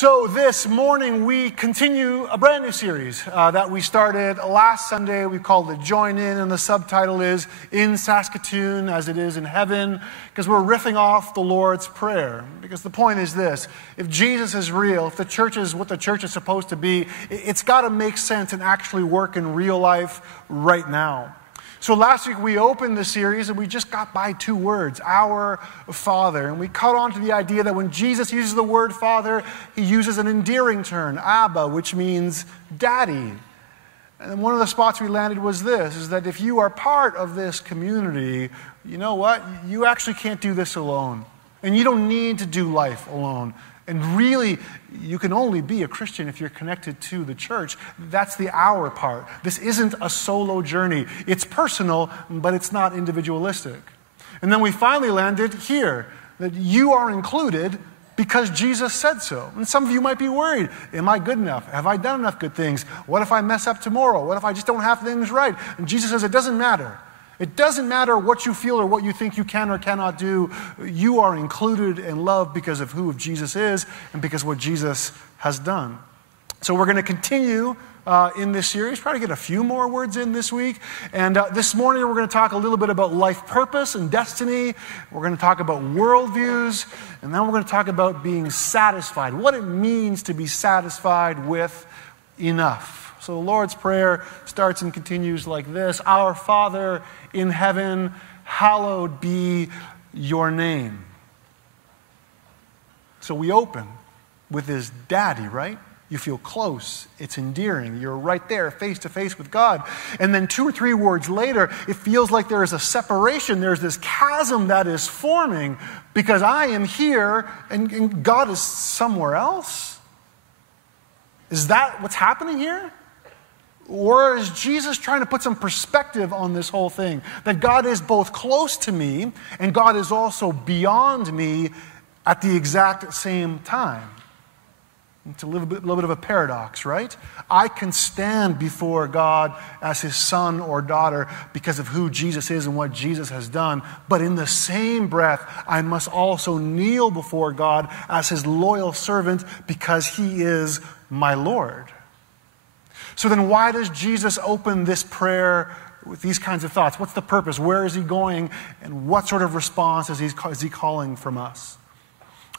So this morning we continue a brand new series that we started last Sunday. We called it Join In, and the subtitle is In Saskatoon as It Is in Heaven, because we're riffing off the Lord's Prayer. Because the point is this: if Jesus is real, if the church is what the church is supposed to be, it's got to make sense and actually work in real life right now. So last week we opened the series and we just got by two words, Our Father. And we caught on to the idea that when Jesus uses the word Father, he uses an endearing term, Abba, which means daddy. And one of the spots we landed was this, is that if you are part of this community, you know what? You actually can't do this alone. And you don't need to do life alone. And really, you can only be a Christian if you're connected to the church. That's the our part. This isn't a solo journey. It's personal, but it's not individualistic. And then we finally landed here, that you are included because Jesus said so. And some of you might be worried, am I good enough? Have I done enough good things? What if I mess up tomorrow? What if I just don't have things right? And Jesus says it doesn't matter. It doesn't matter what you feel or what you think you can or cannot do. You are included and loved because of who Jesus is and because of what Jesus has done. So we're going to continue in this series, try to get a few more words in this week. And this morning we're going to talk a little bit about life purpose and destiny. We're going to talk about worldviews. And then we're going to talk about being satisfied, what it means to be satisfied with enough. So the Lord's Prayer starts and continues like this: Our Father in heaven, hallowed be your name. So we open with this daddy, right? You feel close. It's endearing. You're right there, face to face with God. And then 2 or 3 words later, it feels like there is a separation. There's this chasm that is forming because I am here and God is somewhere else. Is that what's happening here? Or is Jesus trying to put some perspective on this whole thing? That God is both close to me and God is also beyond me at the exact same time. It's a little bit of a paradox, right? I can stand before God as his son or daughter because of who Jesus is and what Jesus has done. But in the same breath, I must also kneel before God as his loyal servant because he is my Lord. So then why does Jesus open this prayer with these kinds of thoughts? What's the purpose? Where is he going? And what sort of response is he calling from us?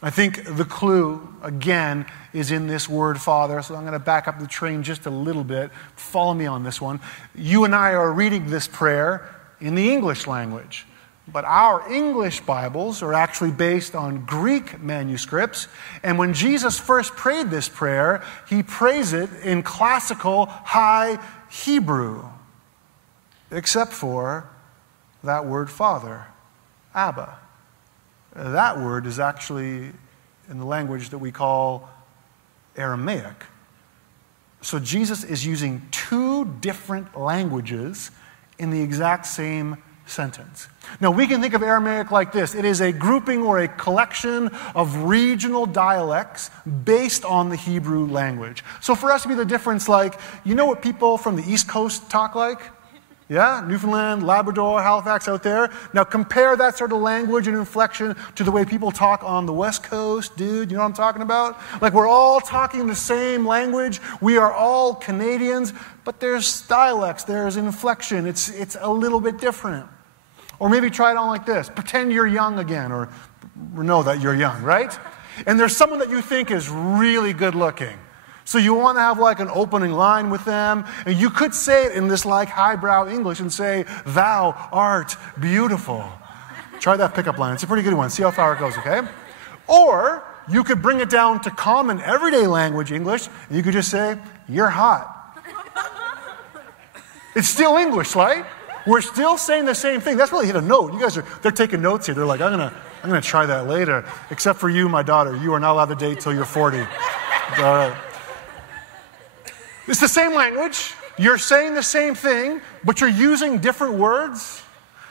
I think the clue, again, is in this word Father. So I'm going to back up the train just a little bit. Follow me on this one. You and I are reading this prayer in the English language. But our English Bibles are actually based on Greek manuscripts. And when Jesus first prayed this prayer, he prays it in classical High Hebrew, except for that word Father, Abba. That word is actually in the language that we call Aramaic. So Jesus is using 2 different languages in the exact same sentence. Now, we can think of Aramaic like this. It is a grouping or a collection of regional dialects based on the Hebrew language. So for us to be the difference, like, you know what people from the East Coast talk like? Yeah, Newfoundland, Labrador, Halifax out there. Now compare that sort of language and inflection to the way people talk on the West Coast, dude. You know what I'm talking about? Like, we're all talking the same language. We are all Canadians, but there's dialects, there's inflection. It's a little bit different. Or maybe try it on like this. Pretend you're young again, or know that you're young, right? And there's someone that you think is really good looking. So you want to have like an opening line with them, and you could say it in this like highbrow English and say, "Thou art beautiful." Try that pickup line. It's a pretty good one. See how far it goes, okay? Or you could bring it down to common everyday language English, and you could just say, "You're hot." It's still English, right? We're still saying the same thing. That's really hit a note. You guys they're taking notes here. They're like, I'm gonna try that later. Except for you, my daughter. You are not allowed to date till you're 40. All right. It's the same language. You're saying the same thing, but you're using different words.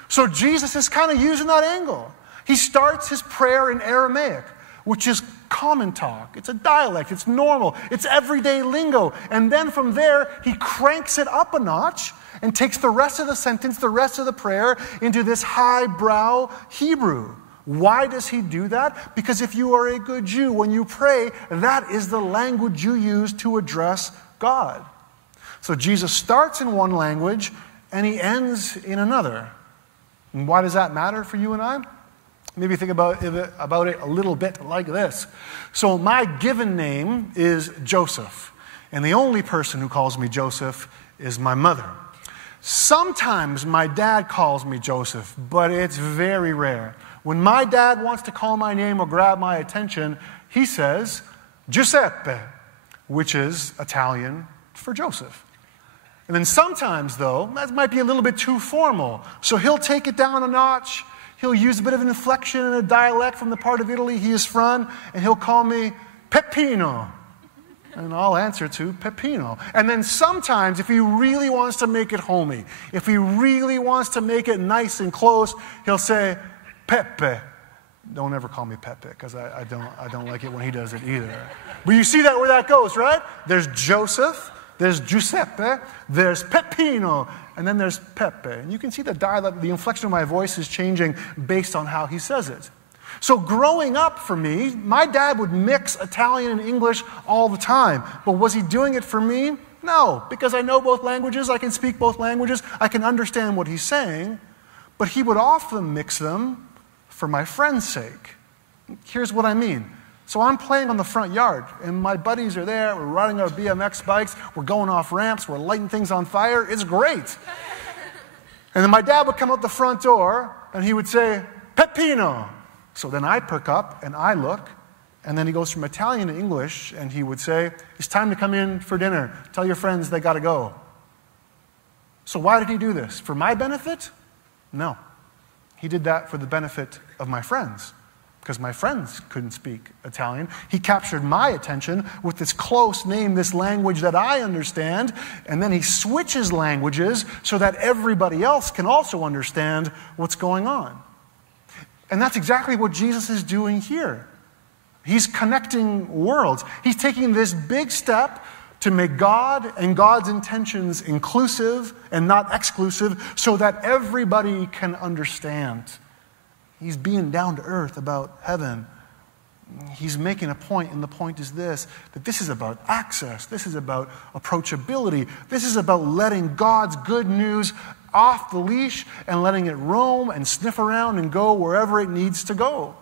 So Jesus is kind of using that angle. He starts his prayer in Aramaic, which is common talk. It's a dialect. It's normal. It's everyday lingo. And then from there, he cranks it up a notch and takes the rest of the sentence, the rest of the prayer, into this highbrow Hebrew, Why does he do that? Because if you are a good Jew, when you pray, that is the language you use to address God. So Jesus starts in one language and he ends in another. And why does that matter for you and I? Maybe think about it a little bit like this. So my given name is Joseph, and the only person who calls me Joseph is my mother. Sometimes my dad calls me Joseph, but it's very rare. When my dad wants to call my name or grab my attention, he says Giuseppe, which is Italian for Joseph. And then sometimes, though, that might be a little bit too formal. So he'll take it down a notch. He'll use a bit of an inflection and a dialect from the part of Italy he is from, and he'll call me Peppino. And I'll answer to Peppino. And then sometimes, if he really wants to make it homey, if he really wants to make it nice and close, he'll say Pepe. Don't ever call me Pepe, because I don't like it when he does it either. But you see that where that goes, right? There's Joseph, there's Giuseppe, there's Peppino, and then there's Pepe. And you can see the dialect, the inflection of my voice is changing based on how he says it. So growing up for me, my dad would mix Italian and English all the time. But was he doing it for me? No, because I know both languages, I can speak both languages, I can understand what he's saying. But he would often mix them for my friend's sake. Here's what I mean. So I'm playing on the front yard, and my buddies are there, we're riding our BMX bikes, we're going off ramps, we're lighting things on fire, it's great. And then my dad would come out the front door, and he would say, Peppino. So then I perk up, and I look, and then he goes from Italian to English, and he would say, it's time to come in for dinner. Tell your friends they got to go. So why did he do this? For my benefit? No. He did that for the benefit of my friends, because my friends couldn't speak Italian. He captured my attention with this close name, this language that I understand, and then he switches languages so that everybody else can also understand what's going on. And that's exactly what Jesus is doing here. He's connecting worlds. He's taking this big step to make God and God's intentions inclusive and not exclusive so that everybody can understand. He's being down to earth about heaven. He's making a point, and the point is this, that this is about access. This is about approachability. This is about letting God's good news off the leash and letting it roam and sniff around and go wherever it needs to go.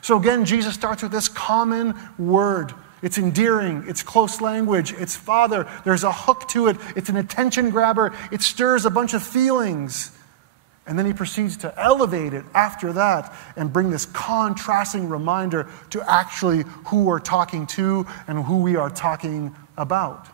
So again, Jesus starts with this common word. It's endearing, it's close language, it's Father. There's a hook to it, it's an attention grabber, it stirs a bunch of feelings. And then he proceeds to elevate it after that and bring this contrasting reminder to actually who we're talking to and who we are talking about.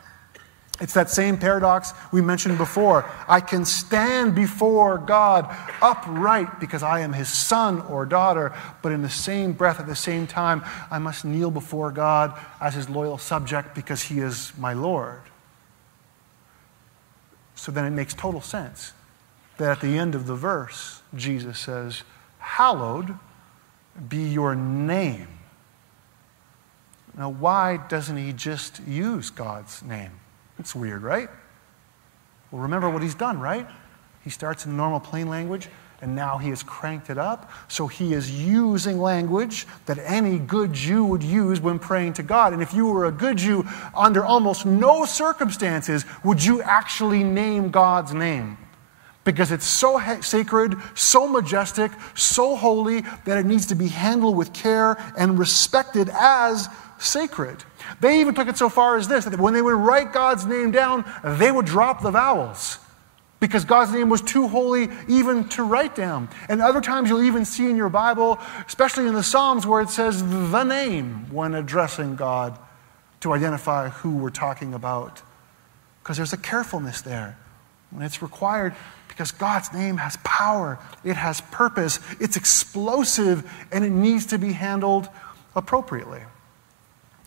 It's that same paradox we mentioned before. I can stand before God upright because I am his son or daughter, but in the same breath, at the same time, I must kneel before God as his loyal subject because he is my Lord. So then it makes total sense that at the end of the verse, Jesus says, hallowed be your name. Now, why doesn't he just use God's name? It's weird, right? Well, remember what he's done, right? He starts in normal plain language, and now he has cranked it up. So he is using language that any good Jew would use when praying to God. And if you were a good Jew, under almost no circumstances would you actually name God's name. Because it's so sacred, so majestic, so holy that it needs to be handled with care and respected as sacred. They even took it so far as this, that when they would write God's name down, they would drop the vowels because God's name was too holy even to write down. And other times you'll even see in your Bible, especially in the Psalms, where it says the name when addressing God to identify who we're talking about. Because there's a carefulness there. And it's required because God's name has power, it has purpose, it's explosive, and it needs to be handled appropriately.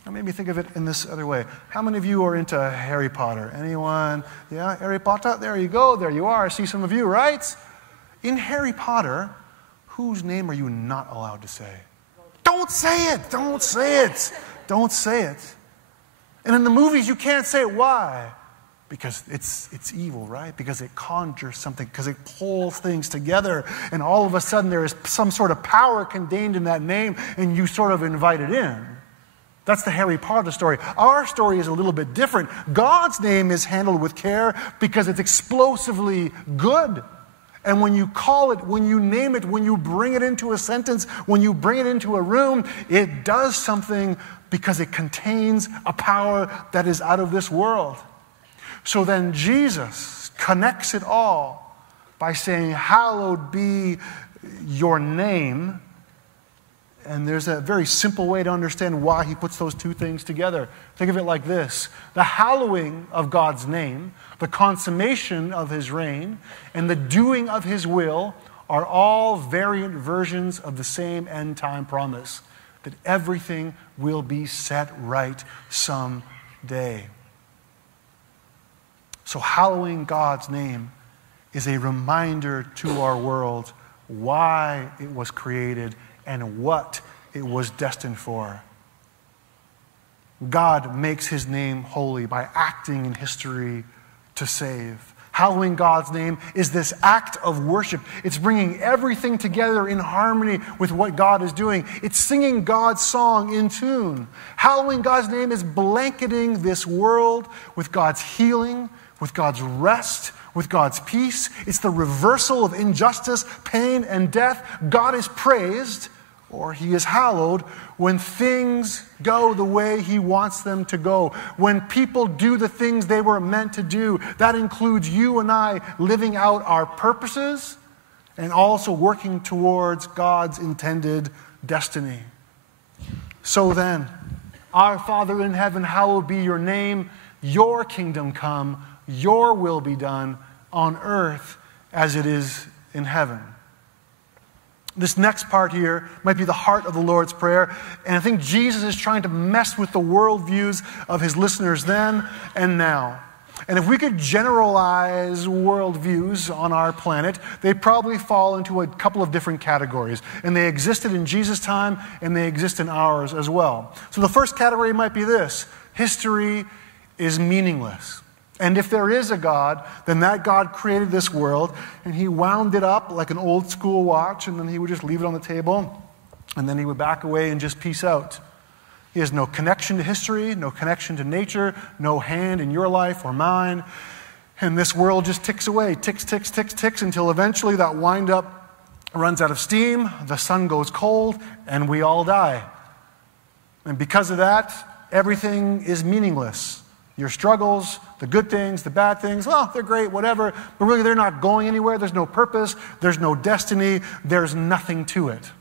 Now maybe think of it in this other way. How many of you are into Harry Potter? Anyone? Yeah, Harry Potter? There you go. There you are. I see some of you, right? In Harry Potter, whose name are you not allowed to say? Don't say it. Don't say it. Don't say it. And in the movies, you can't say it. Why? Because it's evil, right? Because it conjures something, because it pulls things together, and all of a sudden there is some sort of power contained in that name, and you sort of invite it in. That's the Harry Potter story. Our story is a little bit different. God's name is handled with care because it's explosively good. And when you call it, when you name it, when you bring it into a sentence, when you bring it into a room, it does something because it contains a power that is out of this world. So then Jesus connects it all by saying, hallowed be your name. And there's a very simple way to understand why he puts those two things together. Think of it like this. The hallowing of God's name, the consummation of his reign, and the doing of his will are all variant versions of the same end-time promise, that everything will be set right someday. So hallowing God's name is a reminder to our world why it was created and what it was destined for. God makes his name holy by acting in history to save. Hallowing God's name is this act of worship. It's bringing everything together in harmony with what God is doing. It's singing God's song in tune. Hallowing God's name is blanketing this world with God's healing, with God's rest, with God's peace. It's the reversal of injustice, pain, and death. God is praised, or he is hallowed, when things go the way he wants them to go. When people do the things they were meant to do. That includes you and I living out our purposes and also working towards God's intended destiny. So then, our Father in heaven, hallowed be your name. Your kingdom come. Your will be done on earth as it is in heaven. This next part here might be the heart of the Lord's Prayer, and I think Jesus is trying to mess with the worldviews of his listeners then and now. And if we could generalize worldviews on our planet, they probably fall into a couple of different categories. And they existed in Jesus' time, and they exist in ours as well. So the first category might be this: history is meaningless. And if there is a God, then that God created this world, and he wound it up like an old school watch, and then he would just leave it on the table, and then he would back away and just peace out. He has no connection to history, no connection to nature, no hand in your life or mine, and this world just ticks away, ticks, until eventually that wind-up runs out of steam, the sun goes cold, and we all die. And because of that, everything is meaningless. Your struggles, the good things, the bad things, well, they're great, whatever, but really they're not going anywhere. There's no purpose. There's no destiny. There's nothing to it.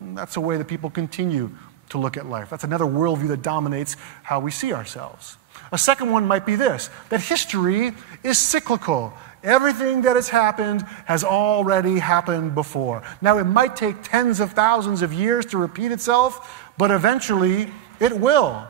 And that's a way that people continue to look at life. That's another worldview that dominates how we see ourselves. A second one might be this, that history is cyclical. Everything that has happened has already happened before. Now, it might take tens of thousands of years to repeat itself, but eventually it will.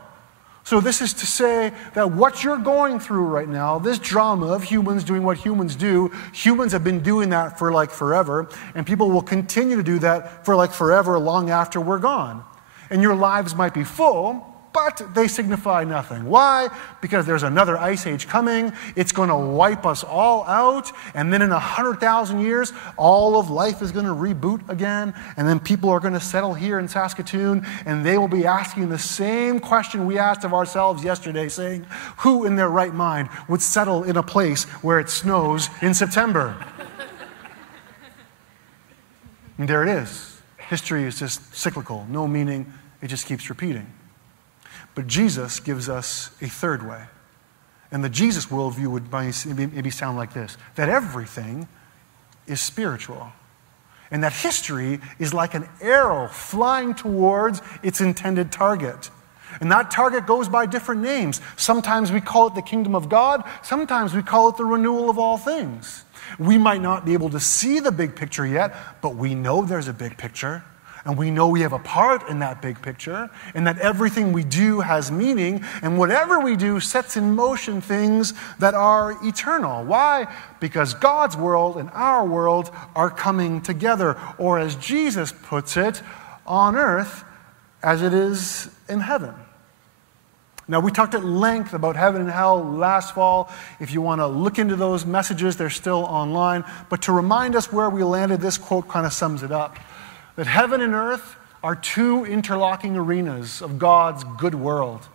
So this is to say that what you're going through right now, this drama of humans doing what humans do, humans have been doing that for like forever, and people will continue to do that for like forever, long after we're gone. And your lives might be full, but they signify nothing. Why? Because there's another ice age coming. It's going to wipe us all out. And then in 100,000 years, all of life is going to reboot again. And then people are going to settle here in Saskatoon, and they will be asking the same question we asked of ourselves yesterday, saying, who in their right mind would settle in a place where it snows in September? And there it is. History is just cyclical, no meaning. It just keeps repeating. But Jesus gives us a third way. And the Jesus worldview would maybe sound like this: that everything is spiritual. And that history is like an arrow flying towards its intended target. And that target goes by different names. Sometimes we call it the kingdom of God. Sometimes we call it the renewal of all things. We might not be able to see the big picture yet, but we know there's a big picture. And we know we have a part in that big picture, and that everything we do has meaning, and whatever we do sets in motion things that are eternal. Why? Because God's world and our world are coming together, or as Jesus puts it, on earth as it is in heaven. Now, we talked at length about heaven and hell last fall. If you want to look into those messages, they're still online. But to remind us where we landed, this quote kind of sums it up. That heaven and earth are two interlocking arenas of God's good world.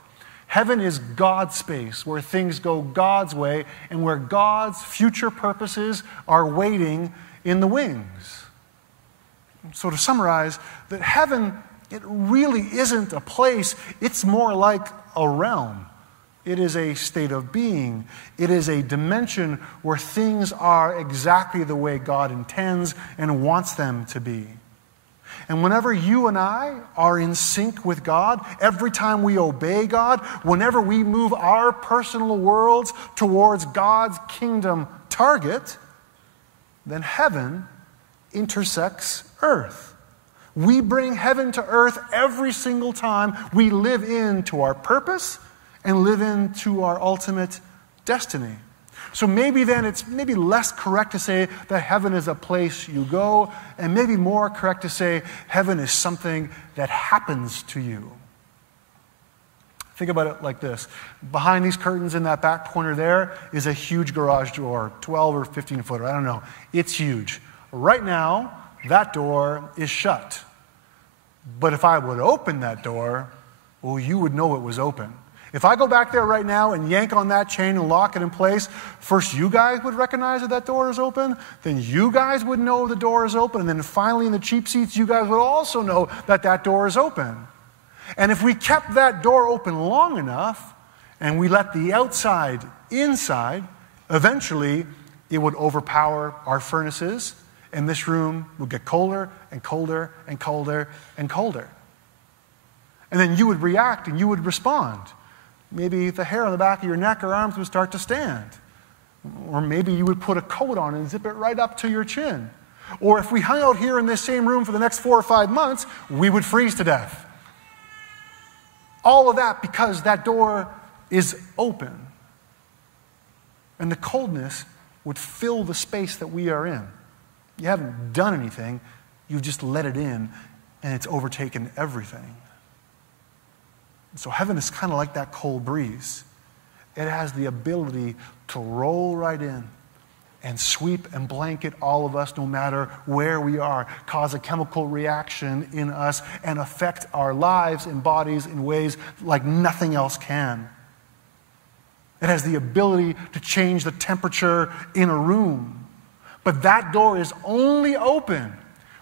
Heaven is God's space, where things go God's way and where God's future purposes are waiting in the wings. So to summarize, that heaven, it really isn't a place. It's more like a realm. It is a state of being. It is a dimension where things are exactly the way God intends and wants them to be. And whenever you and I are in sync with God, every time we obey God, whenever we move our personal worlds towards God's kingdom target, then heaven intersects earth. We bring heaven to earth every single time we live into our purpose and live into our ultimate destiny. So maybe then it's maybe less correct to say that heaven is a place you go, and maybe more correct to say heaven is something that happens to you. Think about it like this. Behind these curtains in that back corner there is a huge garage door, 12 or 15 footer, I don't know. It's huge. Right now, that door is shut. But if I would open that door, well, you would know it was open. If I go back there right now and yank on that chain and lock it in place, first you guys would recognize that that door is open, then you guys would know the door is open, and then finally in the cheap seats, you guys would also know that that door is open. And if we kept that door open long enough, and we let the outside inside, eventually it would overpower our furnaces, and this room would get colder and colder and colder and colder. And then you would react and you would respond. Maybe the hair on the back of your neck or arms would start to stand. Or maybe you would put a coat on and zip it right up to your chin. Or if we hung out here in this same room for the next 4 or 5 months, we would freeze to death. All of that because that door is open. And the coldness would fill the space that we are in. You haven't done anything, you've just let it in, and it's overtaken everything. So heaven is kind of like that cold breeze. It has the ability to roll right in and sweep and blanket all of us no matter where we are, cause a chemical reaction in us, and affect our lives and bodies in ways like nothing else can. It has the ability to change the temperature in a room. But that door is only open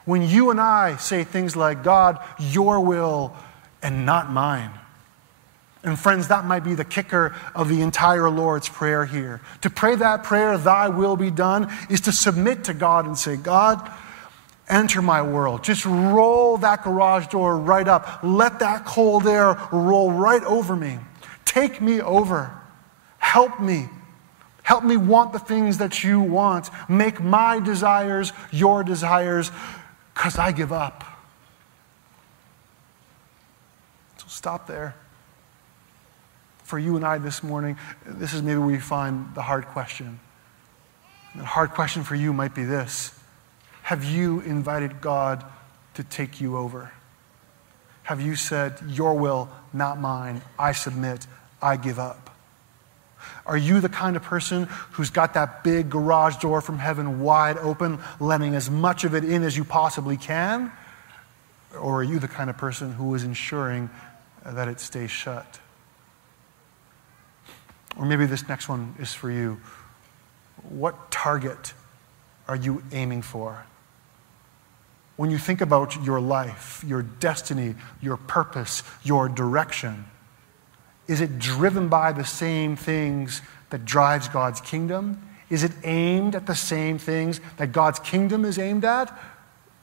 when you and I say things like, God, your will and not mine. And friends, that might be the kicker of the entire Lord's Prayer here. To pray that prayer, thy will be done, is to submit to God and say, God, enter my world. Just roll that garage door right up. Let that cold air roll right over me. Take me over. Help me. Help me want the things that you want. Make my desires your desires, because I give up. So stop there. For you and I this morning, this is maybe where we find the hard question. And the hard question for you might be this. Have you invited God to take you over? Have you said, your will, not mine, I submit, I give up? Are you the kind of person who's got that big garage door from heaven wide open, letting as much of it in as you possibly can? Or are you the kind of person who is ensuring that it stays shut? Or maybe this next one is for you. What target are you aiming for? When you think about your life, your destiny, your purpose, your direction, is it driven by the same things that drives God's kingdom? Is it aimed at the same things that God's kingdom is aimed at?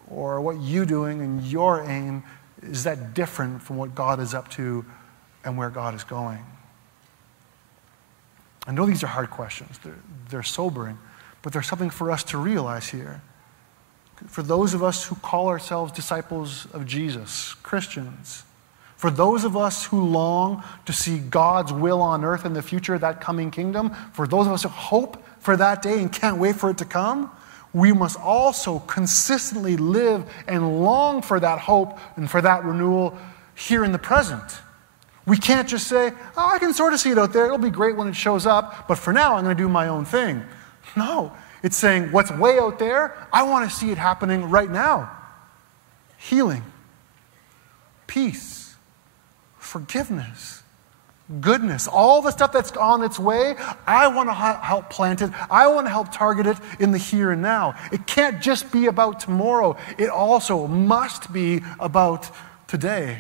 Or what you doing and your aim, is that different from what God is up to and where God is going? I know these are hard questions. They're sobering, but there's something for us to realize here. For those of us who call ourselves disciples of Jesus, Christians, for those of us who long to see God's will on earth in the future, that coming kingdom, for those of us who hope for that day and can't wait for it to come, we must also consistently live and long for that hope and for that renewal here in the present. We can't just say, oh, I can sort of see it out there. It'll be great when it shows up, but for now I'm going to do my own thing. No, it's saying what's way out there, I want to see it happening right now. Healing, peace, forgiveness, goodness, all the stuff that's on its way, I want to help plant it. I want to help target it in the here and now. It can't just be about tomorrow. It also must be about today.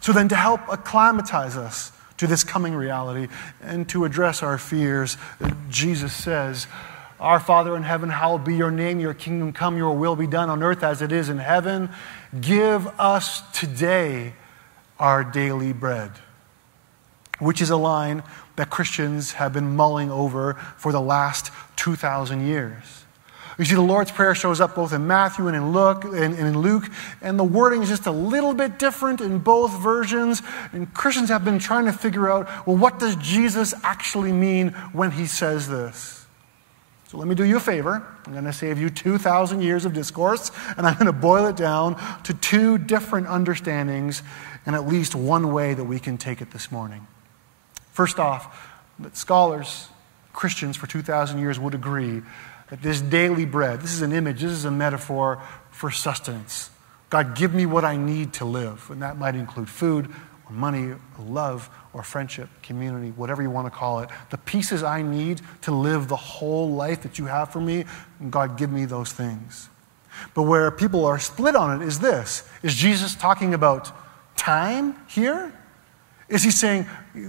So then, to help acclimatize us to this coming reality and to address our fears, Jesus says, Our Father in heaven, hallowed be your name, your kingdom come, your will be done on earth as it is in heaven. Give us today our daily bread, which is a line that Christians have been mulling over for the last 2,000 years. You see, the Lord's Prayer shows up both in Matthew and in Luke, and the wording is just a little bit different in both versions. And Christians have been trying to figure out, well, what does Jesus actually mean when he says this? So let me do you a favor. I'm going to save you 2,000 years of discourse, and I'm going to boil it down to two different understandings and at least one way that we can take it this morning. First off, that scholars, Christians for 2,000 years would agree that this daily bread, this is an image, this is a metaphor for sustenance. God, give me what I need to live. And that might include food, or money, or love, or friendship, community, whatever you want to call it. The pieces I need to live the whole life that you have for me, and God, give me those things. But where people are split on it is this. Is Jesus talking about time here? Is he saying,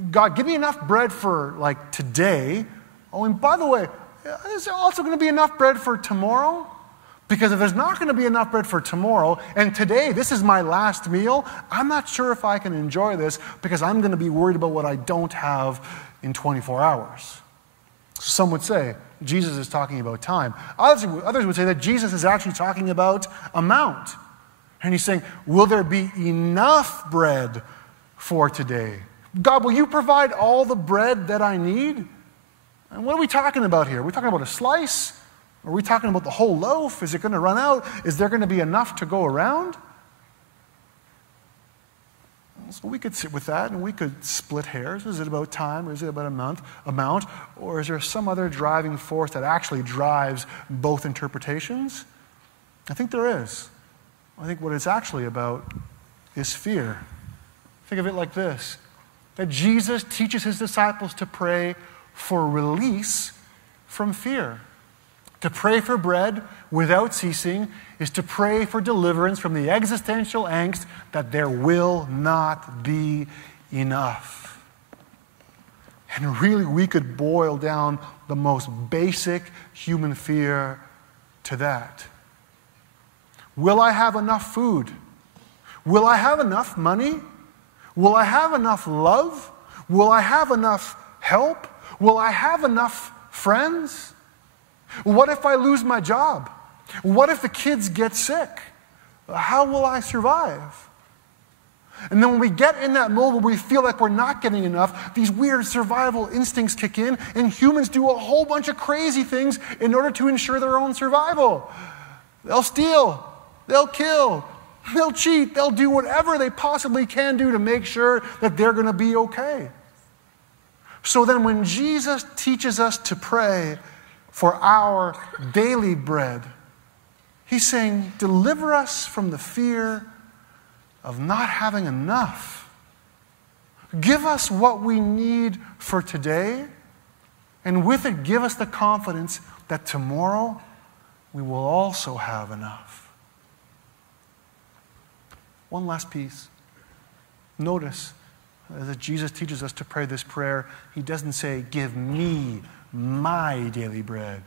God, give me enough bread for like today? Oh, and by the way, is there also going to be enough bread for tomorrow? Because if there's not going to be enough bread for tomorrow, and today this is my last meal, I'm not sure if I can enjoy this because I'm going to be worried about what I don't have in 24 hours. Some would say Jesus is talking about time. Others would say that Jesus is actually talking about amount. And he's saying, will there be enough bread for today? God, will you provide all the bread that I need? And what are we talking about here? Are we talking about a slice? Are we talking about the whole loaf? Is it going to run out? Is there going to be enough to go around? So we could sit with that and we could split hairs. Is it about time or is it about amount? Or is there some other driving force that actually drives both interpretations? I think there is. I think what it's actually about is fear. Think of it like this, that Jesus teaches his disciples to pray for release from fear. To pray for bread without ceasing is to pray for deliverance from the existential angst that there will not be enough. And really, we could boil down the most basic human fear to that. Will I have enough food? Will I have enough money? Will I have enough love? Will I have enough help? Will I have enough friends? What if I lose my job? What if the kids get sick? How will I survive? And then when we get in that mode where we feel like we're not getting enough, these weird survival instincts kick in, and humans do a whole bunch of crazy things in order to ensure their own survival. They'll steal, they'll kill, they'll cheat, they'll do whatever they possibly can do to make sure that they're going to be okay. So then when Jesus teaches us to pray for our daily bread, he's saying, deliver us from the fear of not having enough. Give us what we need for today, and with it, give us the confidence that tomorrow we will also have enough. One last piece. Notice that Jesus teaches us to pray this prayer. He doesn't say, give me my daily bread.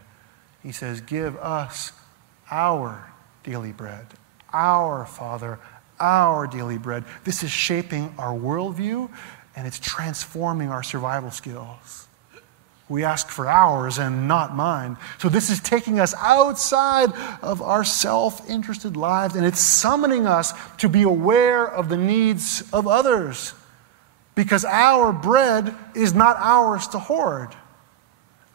He says, give us our daily bread. Our Father, our daily bread. This is shaping our worldview, and it's transforming our survival skills. We ask for ours and not mine. So this is taking us outside of our self-interested lives, and it's summoning us to be aware of the needs of others. Because our bread is not ours to hoard.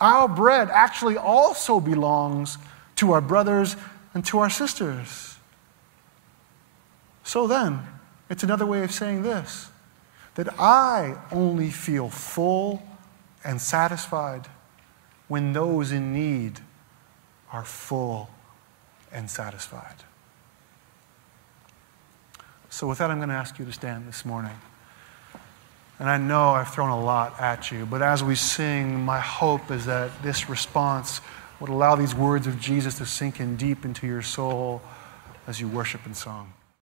Our bread actually also belongs to our brothers and to our sisters. So then, it's another way of saying this. that I only feel full and satisfied when those in need are full and satisfied. So with that, I'm going to ask you to stand this morning. And I know I've thrown a lot at you, but as we sing, my hope is that this response would allow these words of Jesus to sink in deep into your soul as you worship in song.